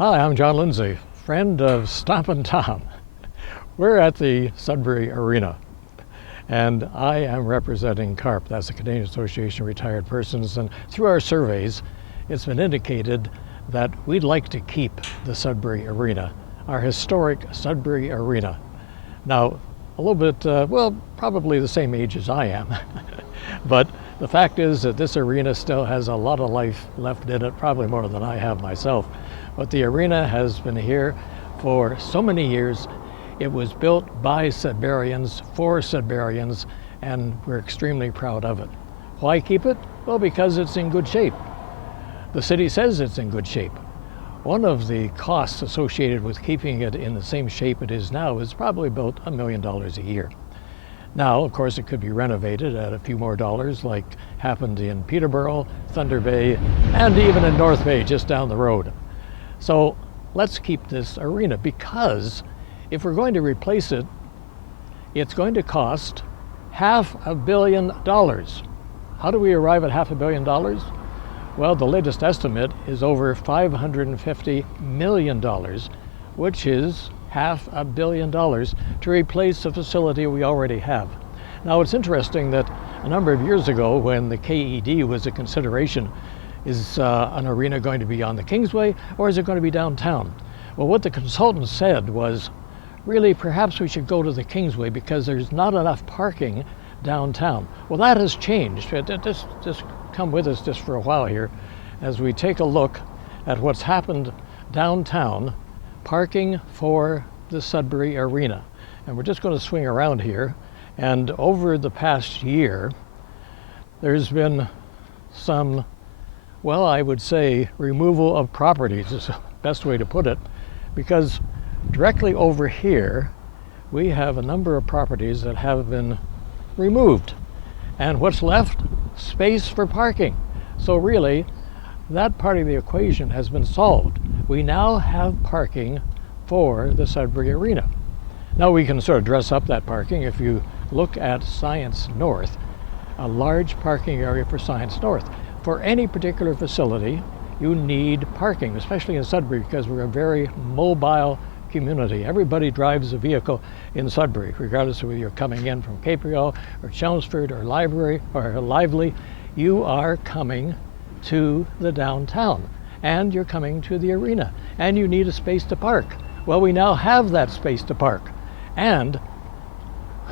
Hi, I'm John Lindsay, friend of Stompin' Tom. We're at the Sudbury Arena, and I am representing CARP, that's the Canadian Association of Retired Persons, and through our surveys, it's been indicated that we'd like to keep the Sudbury Arena, our historic Sudbury Arena. Now, a little bit, well, probably the same age as I am, but the fact is that this arena still has a lot of life left in it, probably more than I have myself. But the arena has been here for so many years. It was built by Sudburyans, for Sudburyans, and we're extremely proud of it. Why keep it? Well, because it's in good shape. The city says it's in good shape. One of the costs associated with keeping it in the same shape it is now is probably about $1 million a year. Now, of course, it could be renovated at a few more dollars, like happened in Peterborough, Thunder Bay, and even in North Bay, just down the road. So let's keep this arena, because if we're going to replace it, it's going to cost $500 million. How do we arrive at $500 million? Well, the latest estimate is over $550 million, which is $500 million to replace a facility we already have. Now, it's interesting that a number of years ago, when the KED was a consideration, is an arena going to be on the Kingsway, or is it going to be downtown? Well, what the consultant said was, really, perhaps we should go to the Kingsway because there's not enough parking downtown. Well, that has changed. Just come with us just for a while here as we take a look at what's happened downtown, parking for the Sudbury Arena. And we're just going to swing around here. And over the past year, there's been some, well, I would say removal of properties is the best way to put it, because directly over here, we have a number of properties that have been removed. And what's left? Space for parking. So really, that part of the equation has been solved. We now have parking for the Sudbury Arena. Now we can sort of dress up that parking. If you look at Science North, a large parking area for Science North. For any particular facility, you need parking, especially in Sudbury, because we're a very mobile community. Everybody drives a vehicle in Sudbury, regardless of whether you're coming in from Capreo or Chelmsford or Library or Lively. You are coming to the downtown, and you're coming to the arena, and you need a space to park. Well, we now have that space to park, and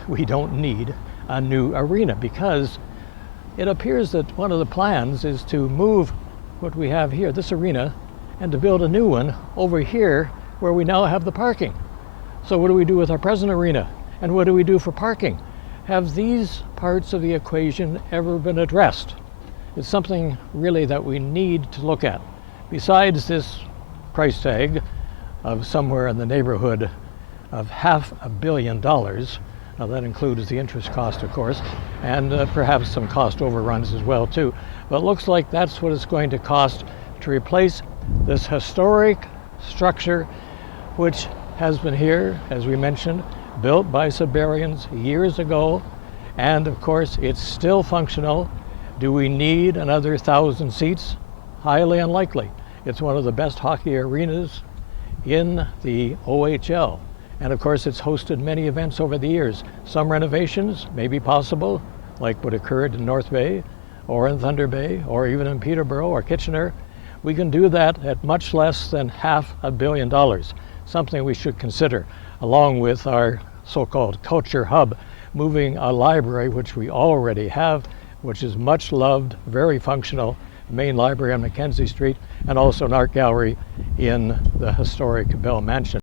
we don't need a new arena, because it appears that one of the plans is to move what we have here, this arena, and to build a new one over here where we now have the parking. So what do we do with our present arena? And what do we do for parking? Have these parts of the equation ever been addressed? It's something really that we need to look at. Besides this price tag of somewhere in the neighborhood of $500 million, now that includes the interest cost, of course, and perhaps some cost overruns as well too. But it looks like that's what it's going to cost to replace this historic structure, which has been here, as we mentioned, built by Sudburyans years ago, and of course it's still functional. Do we need another 1,000 seats? Highly unlikely. It's one of the best hockey arenas in the OHL. And of course, it's hosted many events over the years. Some renovations may be possible, like what occurred in North Bay, or in Thunder Bay, or even in Peterborough or Kitchener. We can do that at much less than $500 million, something we should consider, along with our so-called culture hub, moving a library, which we already have, which is much loved, very functional, main library on Mackenzie Street, and also an art gallery in the historic Bell Mansion.